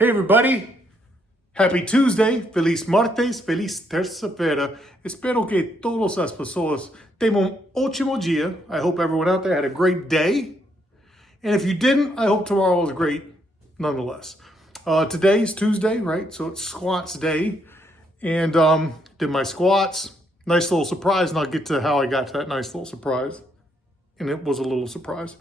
Hey everybody, happy Tuesday, feliz martes, feliz terça-feira. Espero que todas as pessoas tenham ótimo dia. I hope everyone out there had a great day. And if you didn't, I hope tomorrow was great nonetheless. Today's Tuesday, right? So it's squats day. And did my squats. Nice little surprise, and I'll get to how I got to that nice little surprise. And it was a little surprise.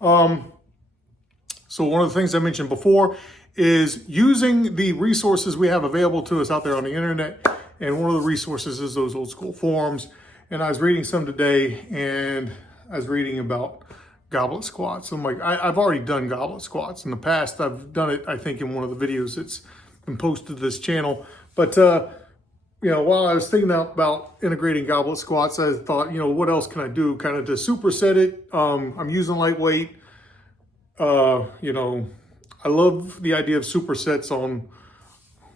So one of the things I mentioned before is using the resources we have available to us out there on the internet. And one of the resources is those old school forums. And I was reading some today, and I was reading about goblet squats. I'm like, I've already done goblet squats in the past. I've done it, I think, in one of the videos that's been posted to this channel. But, while I was thinking about integrating goblet squats, I thought, what else can I do kind of to superset it? I'm using lightweight. I love the idea of supersets on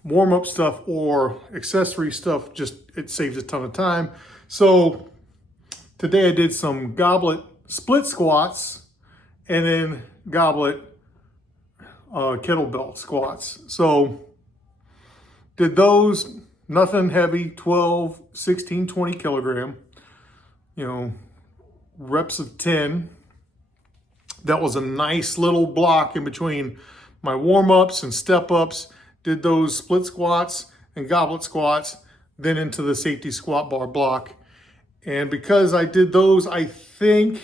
warm-up stuff or accessory stuff. Just it saves a ton of time. So today I did some goblet split squats and then goblet kettlebell squats. So did those, nothing heavy, 12, 16, 20 kilogram, reps of 10. That was a nice little block in between my warm-ups and step-ups. Did those split squats and goblet squats, then into the safety squat bar block. And because I did those, I think,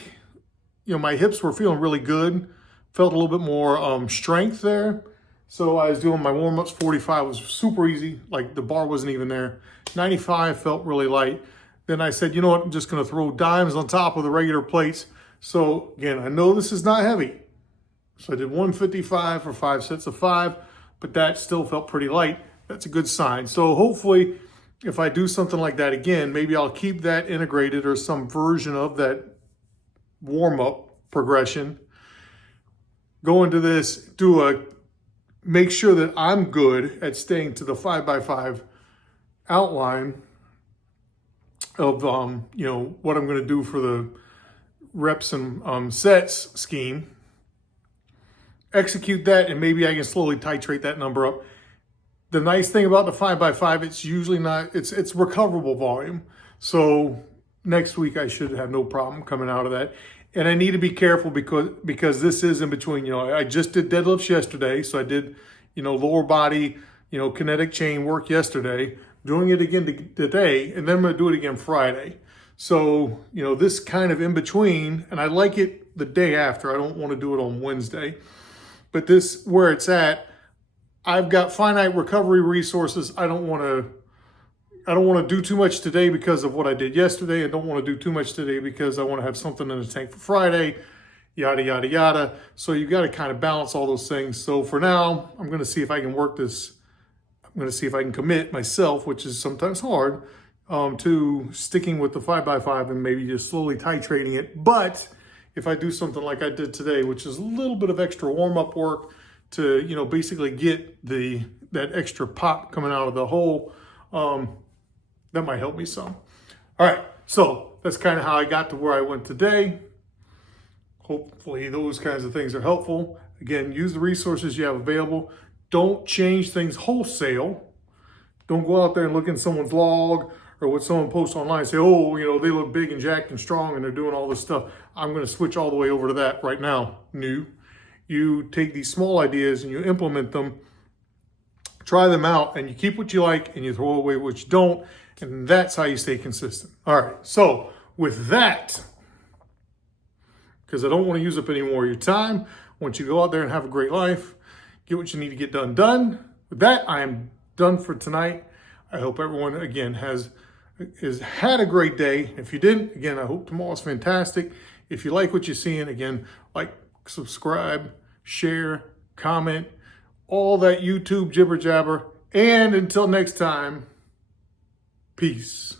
my hips were feeling really good. Felt a little bit more strength there. So I was doing my warm-ups. 45 was super easy. Like the bar wasn't even there. 95 felt really light. Then I said, you know what? I'm just going to throw dimes on top of the regular plates. So again, I know this is not heavy. So I did 155 for 5 sets of 5, but that still felt pretty light. That's a good sign. So hopefully if I do something like that again, maybe I'll keep that integrated or some version of that warm-up progression. Go into this, make sure that I'm good at staying to the 5x5 outline of, what I'm going to do for the reps and sets scheme. Execute that, and maybe I can slowly titrate that number up. The nice thing about the 5x5, it's usually not, it's recoverable volume. So next week I should have no problem coming out of that. And I need to be careful because this is in between. I just did deadlifts yesterday, so I did, lower body, kinetic chain work yesterday. Doing it again today, and then I'm going to do it again Friday. So, this kind of in between, and I like it the day after. I don't want to do it on Wednesday. But this, where it's at, I've got finite recovery resources. I don't want to do too much today because of what I did yesterday. I don't want to do too much today because I want to have something in the tank for Friday, yada, yada, yada. So you got to kind of balance all those things. So for now, I'm going to see if I can work this. I'm going to see if I can commit myself, which is sometimes hard, to sticking with the 5x5 and maybe just slowly titrating it. But if I do something like I did today, which is a little bit of extra warm-up work to, basically get that extra pop coming out of the hole, that might help me some. All right, so that's kind of how I got to where I went today. Hopefully those kinds of things are helpful. Again, use the resources you have available. Don't change things wholesale. Don't go out there and look in someone's log or what someone posts online and say, oh, they look big and jacked and strong and they're doing all this stuff. I'm going to switch all the way over to that right now. You take these small ideas and you implement them, try them out, and you keep what you like and you throw away what you don't. And that's how you stay consistent. All right. So with that, because I don't want to use up any more of your time, I want you to go out there and have a great life. Get what you need to get done. With that, I am done for tonight. I hope everyone, again, has had a great day. If you didn't, again, I hope tomorrow's fantastic. If you like what you're seeing, again, like, subscribe, share, comment, all that YouTube jibber jabber. And until next time, peace.